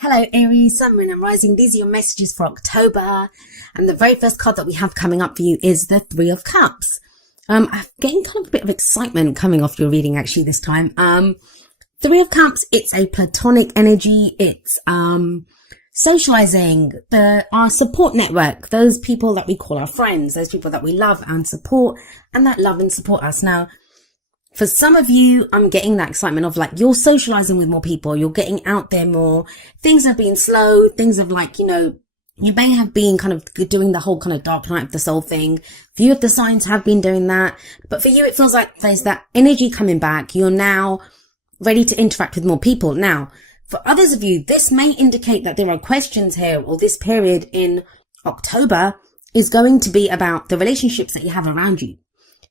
Hello Aries, Sun, Moon and Rising. These are your messages for October. And the very first card that we have coming up for you is the Three of Cups. I'm getting kind of a bit of excitement coming off your reading actually this time. Three of Cups, it's a platonic energy. It's socializing, our support network, those people that we call our friends, those people that we love and support and that love and support us. Now, for some of you, I'm getting that excitement of like, you're socializing with more people, you're getting out there more, things have been slow, things have like, you may have been kind of doing the whole kind of dark night of the soul thing. Few of the signs have been doing that, but for you, it feels like there's that energy coming back. You're now ready to interact with more people. Now, for others of you, this may indicate that there are questions here, or this period in October is going to be about the relationships that you have around you.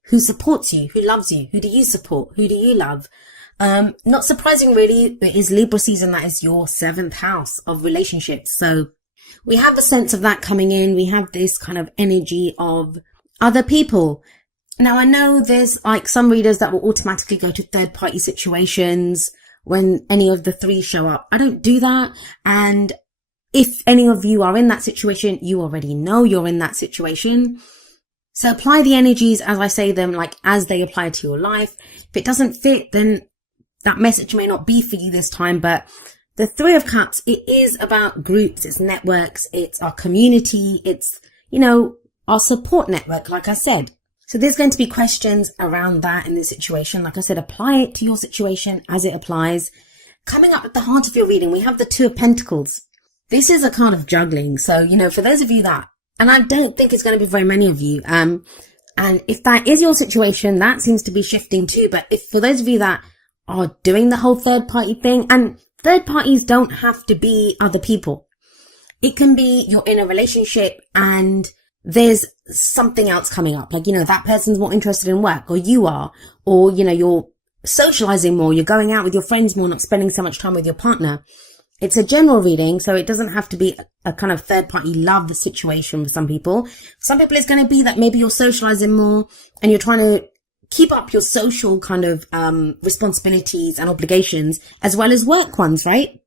Who supports you? Who loves you? Who do you support? Who do you love? Not surprising really, it is Libra season. That is your 7th house of relationships. So we have a sense of that coming in. We have this kind of energy of other people. Now I know there's like some readers that will automatically go to third party situations when any of the three show up. I don't do that. And if any of you are in that situation, you already know you're in that situation. So apply the energies as I say them, like as they apply to your life. If it doesn't fit, then that message may not be for you this time. But the Three of Cups, it is about groups, it's networks, it's our community, it's, our support network, like I said. So there's going to be questions around that in this situation. Like I said, apply it to your situation as it applies. Coming up at the heart of your reading, we have the Two of Pentacles. This is a card of juggling. So, for those of you that, and I don't think it's going to be very many of you. And if that is your situation, that seems to be shifting too. But if for those of you that are doing the whole third party thing, and third parties don't have to be other people. It can be you're in a relationship and there's something else coming up. Like, that person's more interested in work, or you are, or, you're socializing more. You're going out with your friends more, not spending so much time with your partner. It's a general reading, so it doesn't have to be a kind of third-party love situation for some people. For some people, it's going to be that maybe you're socializing more and you're trying to keep up your social kind of responsibilities and obligations as well as work ones, right?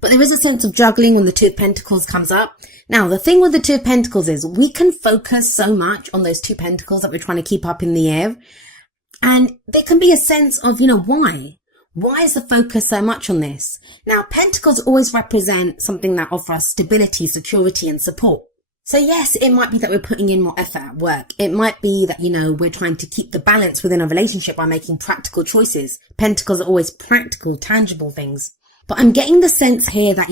But there is a sense of juggling when the Two of Pentacles comes up. Now, the thing with the Two of Pentacles is we can focus so much on those two pentacles that we're trying to keep up in the air. And there can be a sense of, why? Why is the focus so much on this? Now, pentacles always represent something that offers us stability, security, and support. So yes, it might be that we're putting in more effort at work. It might be that, we're trying to keep the balance within a relationship by making practical choices. Pentacles are always practical, tangible things. But I'm getting the sense here that,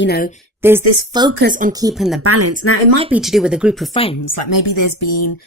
there's this focus on keeping the balance. Now, it might be to do with a group of friends. Like maybe there's been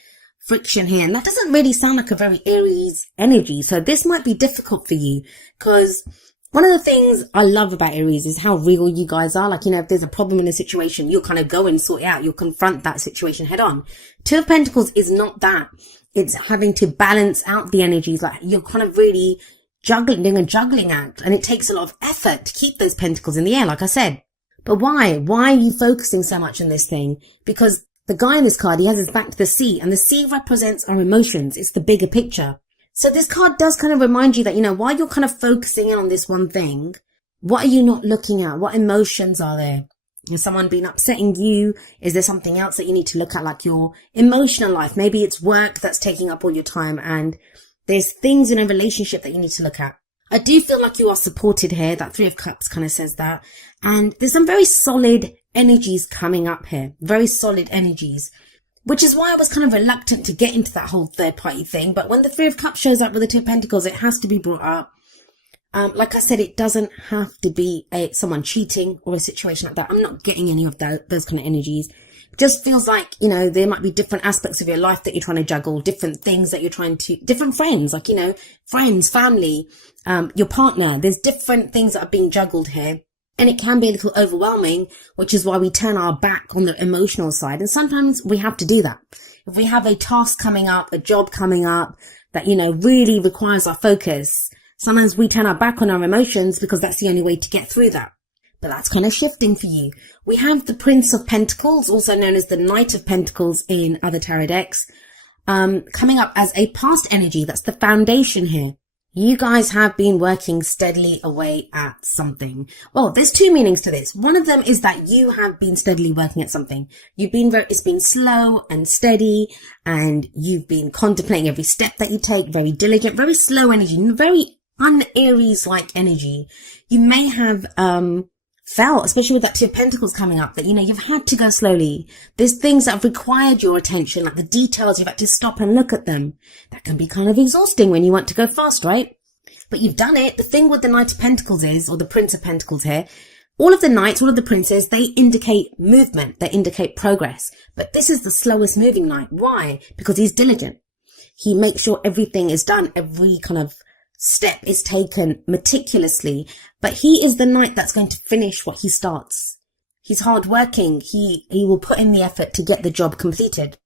friction here, and that doesn't really sound like a very Aries energy. So this might be difficult for you, because one of the things I love about Aries is how real you guys are. Like, if there's a problem in a situation, you'll kind of go and sort it out. You'll confront that situation head on. Two of Pentacles is not that. It's having to balance out the energies. Like you're kind of really doing a juggling act, and it takes a lot of effort to keep those pentacles in the air, like I said. But why? Why are you focusing so much on this thing? Because the guy in this card, he has his back to the sea, and the sea represents our emotions. It's the bigger picture. So this card does kind of remind you that, while you're kind of focusing in on this one thing, what are you not looking at? What emotions are there? Has someone been upsetting you? Is there something else that you need to look at, like your emotional life? Maybe it's work that's taking up all your time, and there's things in a relationship that you need to look at. I do feel like you are supported here. That Three of Cups kind of says that. And there's some very solid energies coming up here. Very solid energies. Which is why I was kind of reluctant to get into that whole third party thing. But when the Three of Cups shows up with the Two of Pentacles, it has to be brought up. Like I said, it doesn't have to be someone cheating or a situation like that. I'm not getting any of those kind of energies. It just feels like, there might be different aspects of your life that you're trying to juggle, different things that you're trying to, different friends, like, friends, family, your partner. There's different things that are being juggled here. And it can be a little overwhelming, which is why we turn our back on the emotional side. And sometimes we have to do that. If we have a task coming up, a job coming up that, really requires our focus, sometimes we turn our back on our emotions because that's the only way to get through that. But that's kind of shifting for you. We have the Prince of Pentacles, also known as the Knight of Pentacles in other tarot decks, coming up as a past energy. That's the foundation here. You guys have been working steadily away at something. Well, there's two meanings to this. One of them is that you have been steadily working at something. It's been slow and steady, and you've been contemplating every step that you take, very diligent, very slow energy, very un-Aries-like energy. You may have, felt, especially with that Two of Pentacles coming up, that, you've had to go slowly. There's things that have required your attention, like the details, you've had to stop and look at them. That can be kind of exhausting when you want to go fast, right? But you've done it. The thing with the Knight of Pentacles is, or the Prince of Pentacles here, all of the knights, all of the princes, they indicate movement, they indicate progress. But this is the slowest moving knight. Why? Because he's diligent. He makes sure everything is done, every kind of step is taken meticulously, but he is the knight that's going to finish what he starts. He's hardworking. He will put in the effort to get the job completed.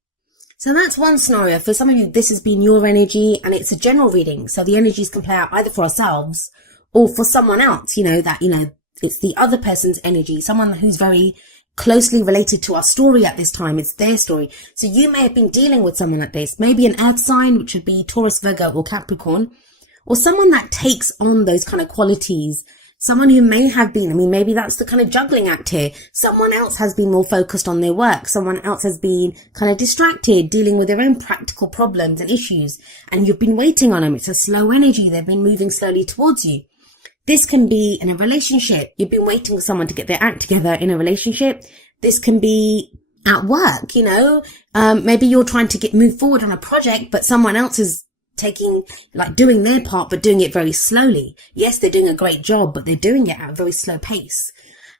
So that's one scenario. For some of you, this has been your energy, and it's a general reading. So the energies can play out either for ourselves or for someone else, it's the other person's energy, someone who's very closely related to our story at this time. It's their story. So you may have been dealing with someone like this, maybe an earth sign, which would be Taurus, Virgo, or Capricorn, or someone that takes on those kind of qualities. Someone who may have been, maybe that's the kind of juggling act here. Someone else has been more focused on their work. Someone else has been kind of distracted, dealing with their own practical problems and issues. And you've been waiting on them. It's a slow energy. They've been moving slowly towards you. This can be in a relationship. You've been waiting for someone to get their act together in a relationship. This can be at work, maybe you're trying to move forward on a project, but someone else is doing their part, but doing it very slowly. Yes, they're doing a great job, but they're doing it at a very slow pace.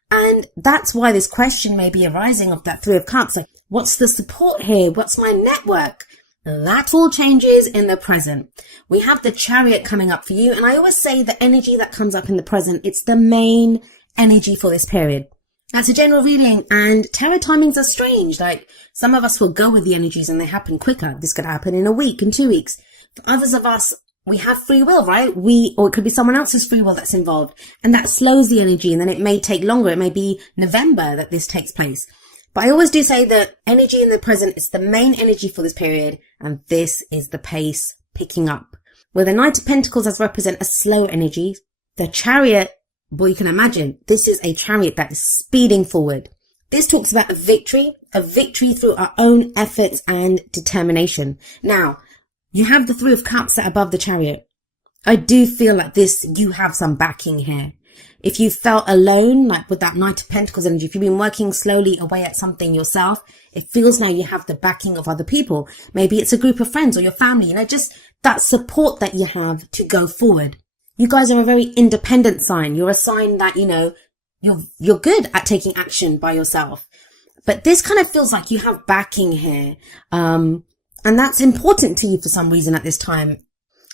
And that's why this question may be arising of that Three of Cups. Like, what's the support here? What's my network? That all changes in the present. We have the Chariot coming up for you. And I always say the energy that comes up in the present, it's the main energy for this period. That's a general reading, and tarot timings are strange. Like, some of us will go with the energies and they happen quicker. This could happen in a week, in 2 weeks. For others of us, we have free will, right? Or it could be someone else's free will that's involved, and that slows the energy, and then it may take longer. It may be November that this takes place. But I always do say that energy in the present is the main energy for this period, and this is the pace picking up. Where the Knight of Pentacles does represent a slow energy, the Chariot, boy, you can imagine, this is a chariot that is speeding forward. This talks about a victory through our own efforts and determination. Now, you have the Three of Cups set above the Chariot. I do feel like you have some backing here. If you felt alone, like with that Knight of Pentacles energy, if you've been working slowly away at something yourself, it feels now you have the backing of other people. Maybe it's a group of friends or your family, just that support that you have to go forward. You guys are a very independent sign. You're a sign that, you're good at taking action by yourself. But this kind of feels like you have backing here. And that's important to you for some reason at this time.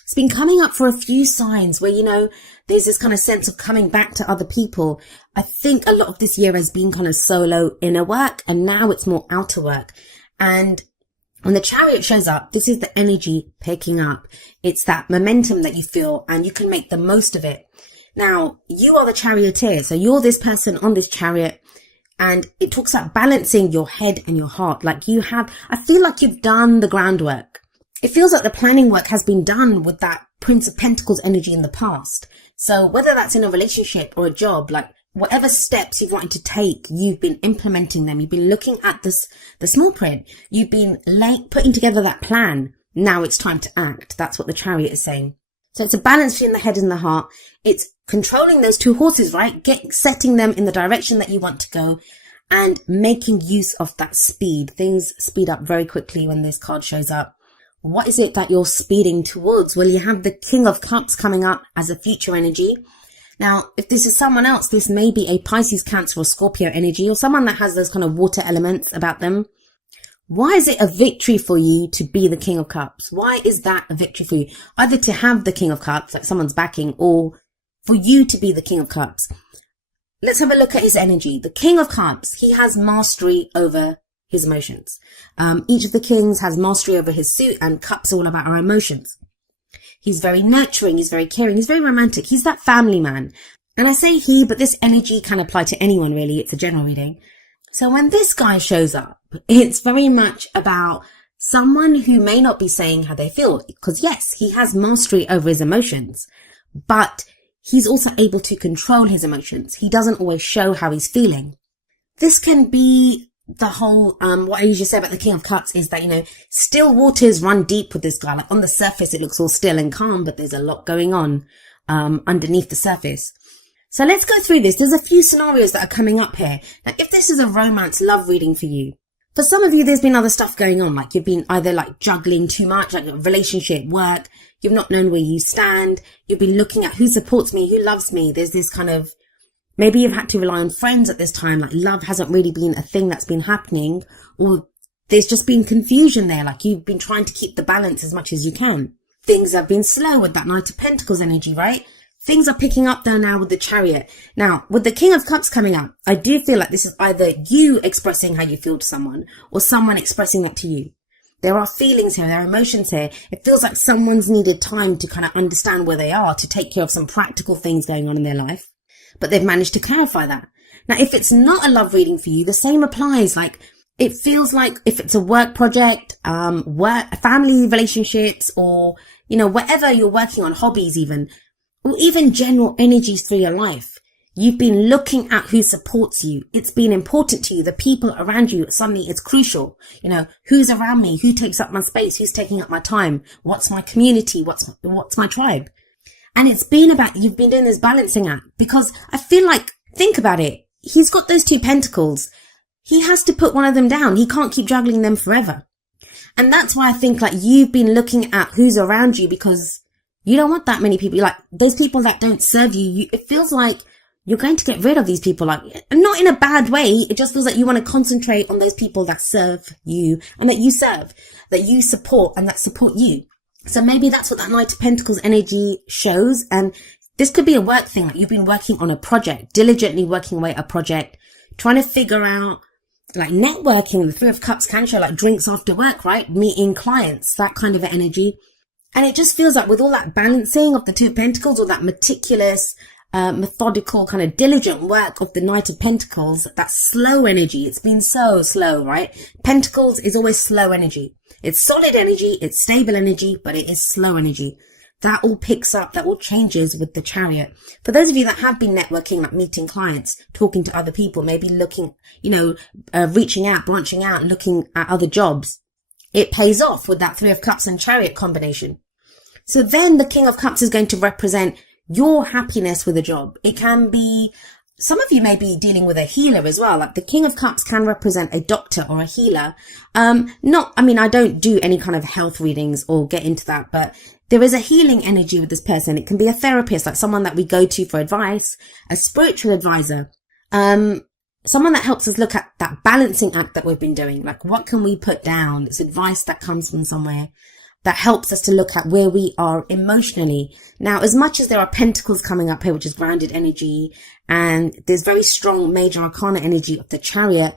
It's been coming up for a few signs where, there's this kind of sense of coming back to other people. I think a lot of this year has been kind of solo inner work, and now it's more outer work. And when the Chariot shows up, this is the energy picking up. It's that momentum that you feel, and you can make the most of it. Now, you are the charioteer. So you're this person on this chariot. And it talks about balancing your head and your heart. I feel like you've done the groundwork. It feels like the planning work has been done with that Prince of Pentacles energy in the past. So whether that's in a relationship or a job, whatever steps you've wanted to take, you've been implementing them. You've been looking at the small print. You've been putting together that plan. Now it's time to act. That's what the Chariot is saying. So it's a balance between the head and the heart. It's controlling those two horses, right? Setting them in the direction that you want to go and making use of that speed. Things speed up very quickly when this card shows up. What is it that you're speeding towards? Well, you have the King of Cups coming up as a future energy. Now, if this is someone else, this may be a Pisces, Cancer, or Scorpio energy, or someone that has those kind of water elements about them. Why is it a victory for you to be the King of Cups? Why is that a victory for you? Either to have the King of Cups, like someone's backing, or for you to be the King of Cups. Let's have a look at his energy. The King of Cups, he has mastery over his emotions. Each of the kings has mastery over his suit, and cups are all about our emotions. He's very nurturing. He's very caring. He's very romantic. He's that family man. And I say he, but this energy can apply to anyone, really. It's a general reading. So when this guy shows up, it's very much about someone who may not be saying how they feel, because yes, he has mastery over his emotions, but he's also able to control his emotions. He doesn't always show how he's feeling. This can be the whole, what I usually say about the King of Cups is that, still waters run deep with this guy. Like on the surface, it looks all still and calm, but there's a lot going on, underneath the surface. So let's go through this. There's a few scenarios that are coming up here. Now, if this is a romance love reading for you, for some of you, there's been other stuff going on. Like you've been either like juggling too much, like relationship, work. You've not known where you stand. You've been looking at who supports me, who loves me. There's this kind of, maybe you've had to rely on friends at this time. Like love hasn't really been a thing that's been happening, or there's just been confusion there. Like you've been trying to keep the balance as much as you can. Things have been slow with that Knight of Pentacles energy, right? Things are picking up though now with the Chariot. Now, with the King of Cups coming up, I do feel like this is either you expressing how you feel to someone or someone expressing that to you. There are feelings here, there are emotions here. It feels like someone's needed time to kind of understand where they are, to take care of some practical things going on in their life. But they've managed to clarify that. Now, if it's not a love reading for you, the same applies. Like, it feels like if it's a work project, family relationships, or, whatever you're working on, hobbies even, or even general energies through your life. You've been looking at who supports you. It's been important to you. The people around you, suddenly it's crucial. Who's around me? Who takes up my space? Who's taking up my time? What's my community? What's my tribe? And it's been about, you've been doing this balancing act, because I feel like, think about it. He's got those 2 pentacles. He has to put one of them down. He can't keep juggling them forever. And that's why I think like you've been looking at who's around you, because you don't want that many people. Like those people that don't serve you, it feels like you're going to get rid of these people, like not in a bad way. It just feels like you want to concentrate on those people that serve you and that you serve, that you support and that support you. So maybe that's what that Knight of Pentacles energy shows. And this could be a work thing. Like you've been working on a project, diligently working away at a project, trying to figure out like networking. The 3 of Cups can show like drinks after work, right? Meeting clients, that kind of energy. And it just feels like with all that balancing of the 2 of Pentacles, or that meticulous, methodical kind of diligent work of the Knight of Pentacles, that slow energy. It's been so slow, right? Pentacles is always slow energy. It's solid energy, it's stable energy, but it is slow energy. That all picks up, that all changes with the Chariot. For those of you that have been networking, like meeting clients, talking to other people, maybe looking, reaching out, branching out, and looking at other jobs, it pays off with that 3 of Cups and Chariot combination. So then the King of Cups is going to represent your happiness with a job. It can be, some of you may be dealing with a healer as well. Like the King of Cups can represent a doctor or a healer. I don't do any kind of health readings or get into that, but there is a healing energy with this person. It can be a therapist, like someone that we go to for advice, a spiritual advisor, someone that helps us look at that balancing act that we've been doing. Like what can we put down? It's advice that comes from somewhere that helps us to look at where we are emotionally. Now, as much as there are pentacles coming up here, which is grounded energy, and there's very strong major arcana energy of the Chariot,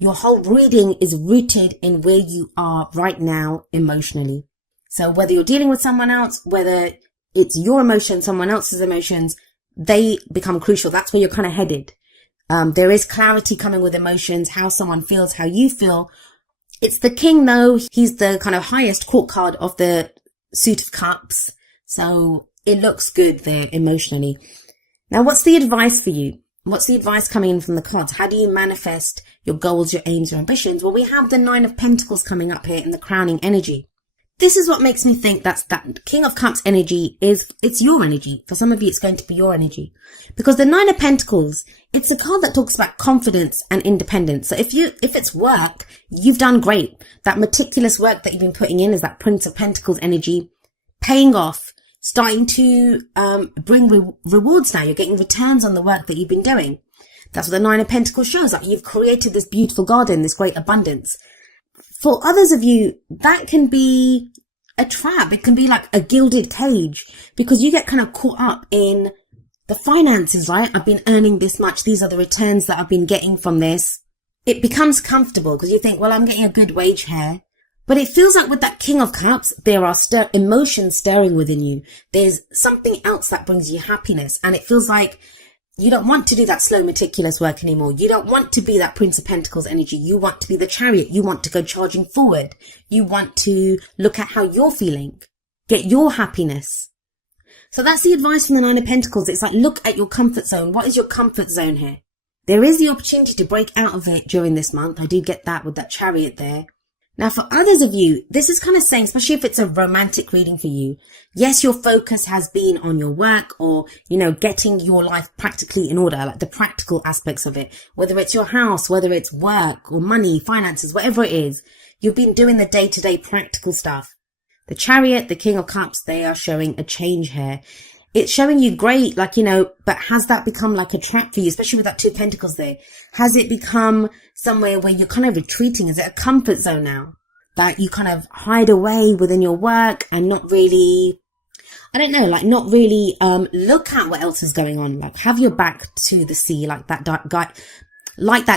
your whole reading is rooted in where you are right now emotionally. So whether you're dealing with someone else, whether it's your emotions, someone else's emotions, they become crucial. That's where you're kind of headed. There is clarity coming with emotions, how someone feels, how you feel. It's the King though. He's the kind of highest court card of the suit of cups. So it looks good there emotionally. Now, what's the advice for you? What's the advice coming in from the cards? How do you manifest your goals, your aims, your ambitions? Well, we have the 9 of Pentacles coming up here in the crowning energy. This is what makes me think that King of Cups energy it's your energy. For some of you, it's going to be your energy. Because the 9 of Pentacles, it's a card that talks about confidence and independence. So if it's work, you've done great. That meticulous work that you've been putting in is that Prince of Pentacles energy, paying off, starting to bring rewards now. You're getting returns on the work that you've been doing. That's what the 9 of Pentacles shows. Like you've created this beautiful garden, this great abundance. For others of you, that can be a trap. It can be like a gilded cage, because you get kind of caught up in the finances, right? I've been earning this much. These are the returns that I've been getting from this. It becomes comfortable because you think, well, I'm getting a good wage here. But it feels like with that King of Cups, there are emotions stirring within you. There's something else that brings you happiness. And it feels like You don't want to do that slow, meticulous work anymore. You don't want to be that Prince of Pentacles energy. You want to be the Chariot. You want to go charging forward. You want to look at how you're feeling. Get your happiness. So that's the advice from the Nine of Pentacles. It's like, look at your comfort zone. What is your comfort zone here? There is the opportunity to break out of it during this month. I do get that with that Chariot there. Now, for others of you, this is kind of saying, especially if it's a romantic reading for you, yes, your focus has been on your work or, getting your life practically in order, like the practical aspects of it, whether it's your house, whether it's work or money, finances, whatever it is, you've been doing the day-to-day practical stuff. The Chariot, the King of Cups, they are showing a change here. It's showing you great, but has that become like a trap for you, especially with that Two of Pentacles there? Has it become somewhere where you're kind of retreating? Is it a comfort zone now that you kind of hide away within your work and not really, look at what else is going on? Like, have your back to the sea like that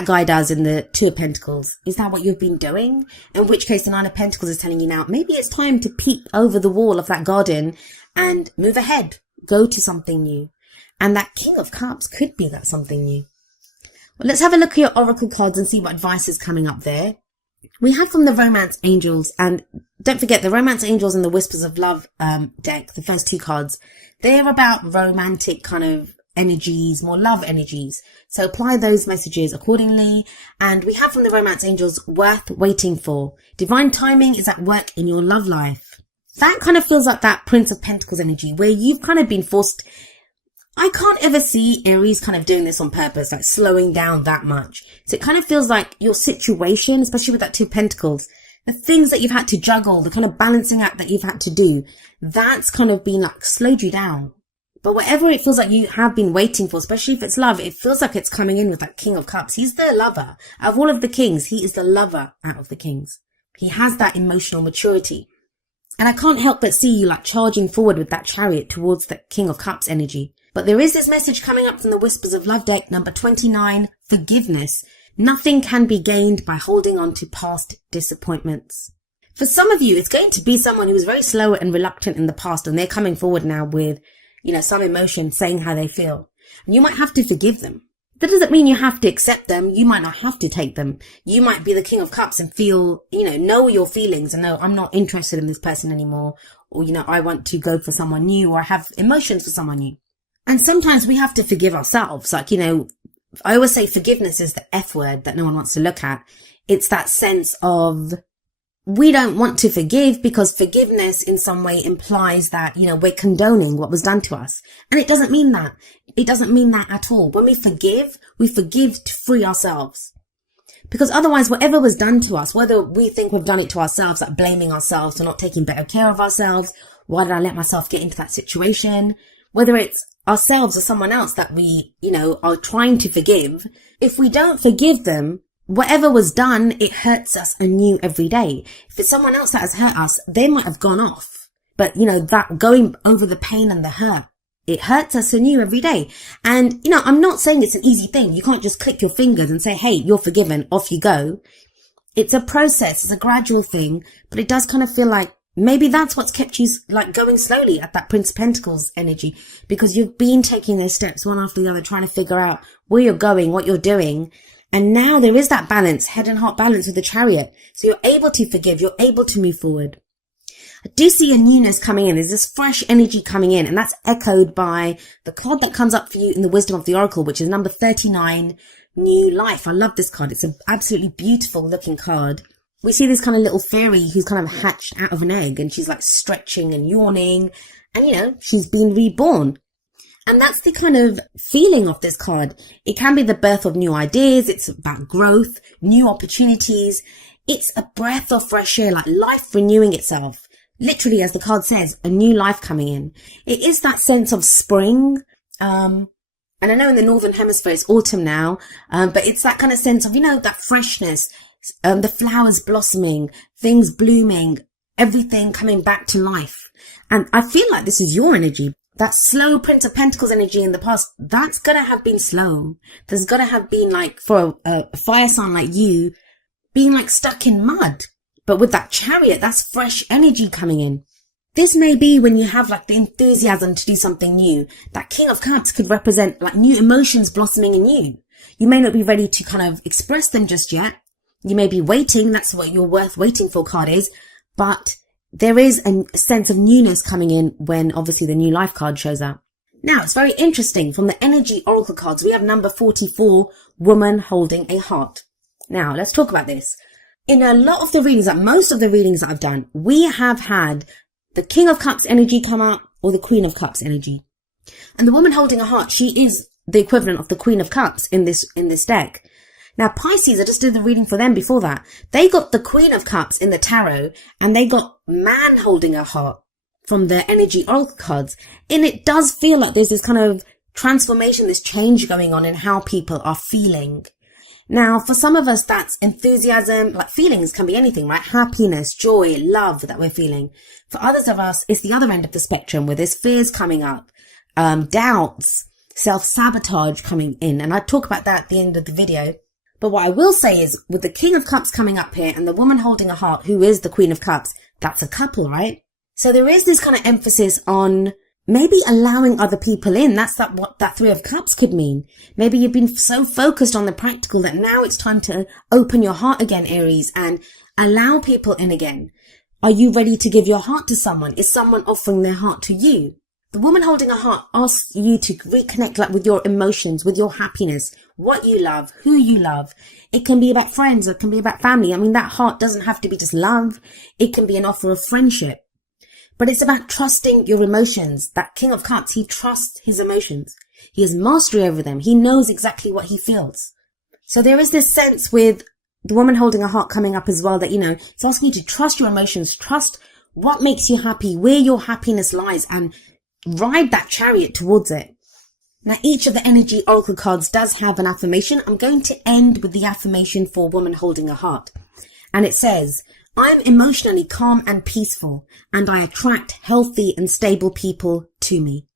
guy does in the Two of Pentacles. Is that what you've been doing? In which case the Nine of Pentacles is telling you now, maybe it's time to peek over the wall of that garden and move ahead. Go to something new. And that King of Cups could be that something new. Well, let's have a look at your oracle cards and see what advice is coming up there. We have from the Romance Angels, and don't forget the Romance Angels and the Whispers of Love deck, the first two cards, they're about romantic kind of energies, more love energies. So apply those messages accordingly. And we have from the Romance Angels, worth waiting for. Divine timing is at work in your love life. That kind of feels like that Prince of Pentacles energy where you've kind of been forced. I can't ever see Aries kind of doing this on purpose, like slowing down that much. So it kind of feels like your situation, especially with that Two of Pentacles, the things that you've had to juggle, the kind of balancing act that you've had to do, that's kind of been like slowed you down. But whatever it feels like you have been waiting for, especially if it's love, it feels like it's coming in with that King of Cups. He's the lover. Out of all of the kings, he is the lover out of the kings. He has that emotional maturity. And I can't help but see you like charging forward with that Chariot towards the King of Cups energy. But there is this message coming up from the Whispers of Love deck, number 29, forgiveness. Nothing can be gained by holding on to past disappointments. For some of you, it's going to be someone who was very slow and reluctant in the past, and they're coming forward now with, some emotion, saying how they feel. And you might have to forgive them. That doesn't mean you have to accept them. You might not have to take them. You might be the King of Cups and feel, know your feelings and know I'm not interested in this person anymore. Or, I want to go for someone new, or I have emotions for someone new. And sometimes we have to forgive ourselves. Like, I always say forgiveness is the F word that no one wants to look at. It's that sense of we don't want to forgive because forgiveness in some way implies that, we're condoning what was done to us. And it doesn't mean that. It doesn't mean that at all. When we forgive to free ourselves. Because otherwise, whatever was done to us, whether we think we've done it to ourselves, like blaming ourselves for not taking better care of ourselves, why did I let myself get into that situation? Whether it's ourselves or someone else that we, are trying to forgive, if we don't forgive them, whatever was done, it hurts us anew every day. If it's someone else that has hurt us, they might have gone off. But, that going over the pain and the hurt, it hurts us anew every day. And, I'm not saying it's an easy thing. You can't just click your fingers and say, hey, you're forgiven, off you go. It's a process. It's a gradual thing. But it does kind of feel like maybe that's what's kept you like going slowly at that Prince of Pentacles energy, because you've been taking those steps one after the other, trying to figure out where you're going, what you're doing. And now there is that balance, head and heart balance with the Chariot. So you're able to forgive, you're able to move forward. I do see a newness coming in. There's this fresh energy coming in, and that's echoed by the card that comes up for you in the Wisdom of the Oracle, which is number 39, New Life. I love this card. It's an absolutely beautiful looking card. We see this kind of little fairy who's kind of hatched out of an egg, and she's like stretching and yawning, and she's been reborn. And that's the kind of feeling of this card. It can be the birth of new ideas. It's about growth, new opportunities. It's a breath of fresh air, like life renewing itself. Literally, as the card says, a new life coming in. It is that sense of spring. And I know in the Northern Hemisphere it's autumn now, but it's that kind of sense of, that freshness, the flowers blossoming, things blooming, everything coming back to life. And I feel like this is your energy. That slow Prince of Pentacles energy in the past, that's going to have been slow. There's going to have been like, for a fire sign like you, being like stuck in mud. But with that Chariot, that's fresh energy coming in. This may be when you have like the enthusiasm to do something new. That King of Cups could represent like new emotions blossoming in you. You may not be ready to kind of express them just yet. You may be waiting. That's what your worth waiting for card is. But there is a sense of newness coming in when obviously the new life card shows up. Now, it's very interesting. From the energy oracle cards, we have number 44, woman holding a heart. Now, let's talk about this. In a lot of the readings, like most of the readings that I've done, we have had the King of Cups energy come out or the Queen of Cups energy. And the woman holding a heart, she is the equivalent of the Queen of Cups in this deck. Now, Pisces, I just did the reading for them before that. They got the Queen of Cups in the tarot and they got man holding a heart from their energy oracle cards. And it does feel like there's this kind of transformation, this change going on in how people are feeling. Now, for some of us, that's enthusiasm, like feelings can be anything, right? Happiness, joy, love that we're feeling. For others of us, it's the other end of the spectrum where there's fears coming up, doubts, self-sabotage coming in. And I talk about that at the end of the video. But what I will say is with the King of Cups coming up here and the woman holding a heart, who is the Queen of Cups, that's a couple, right? So there is this kind of emphasis on maybe allowing other people in. That's what that Three of Cups could mean. Maybe you've been so focused on the practical that now it's time to open your heart again, Aries, and allow people in again. Are you ready to give your heart to someone? Is someone offering their heart to you? The woman holding a heart asks you to reconnect like with your emotions, with your happiness, what you love, who you love. It can be about friends, it can be about family. I mean, that heart doesn't have to be just love. It can be an offer of friendship. But it's about trusting your emotions. That King of Cups, he trusts his emotions. He has mastery over them. He knows exactly what he feels. So there is this sense with the woman holding a heart coming up as well that, it's asking you to trust your emotions, trust what makes you happy, where your happiness lies, and ride that chariot towards it. Now, each of the energy oracle cards does have an affirmation. I'm going to end with the affirmation for woman holding a heart. And it says, I'm emotionally calm and peaceful, and I attract healthy and stable people to me.